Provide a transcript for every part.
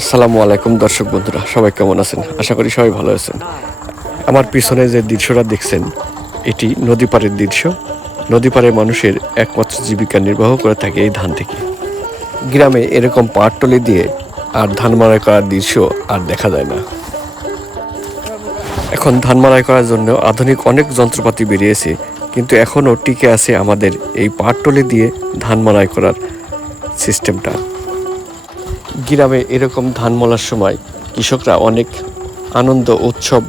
আসসালামু আলাইকুম দর্শক বন্ধুরা, সবাই কেমন আছেন? আশা করি সবাই ভালো আছেন। আমার পিছনে যে দৃশ্যটা দেখছেন, এটি নদী পাড়ের দৃশ্য। নদী পাড়ের মানুষের একমাত্র জীবিকা নির্বাহ করে থাকে এই ধান থেকে। গ্রামে এরকম পাটটলি দিয়ে আর ধান মাড়াই করার দৃশ্য আর দেখা যায় না। এখন ধান মাড়াই করার জন্য আধুনিক অনেক যন্ত্রপাতি বেরিয়েছে, কিন্তু এখনও টিকে আছে আমাদের এই পাটটলি দিয়ে ধান মাড়াই করার সিস্টেমটা। গ্রামে এরকম ধান মলার সময় কৃষকরা অনেক আনন্দ উৎসব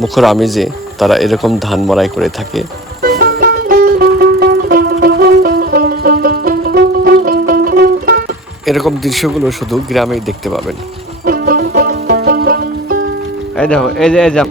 মুখর আমেজে তারা এরকম ধান মাড়াই করে থাকে। এরকম দৃশ্যগুলো শুধু গ্রামেই দেখতে পাবেন। এই দেখো, এই যে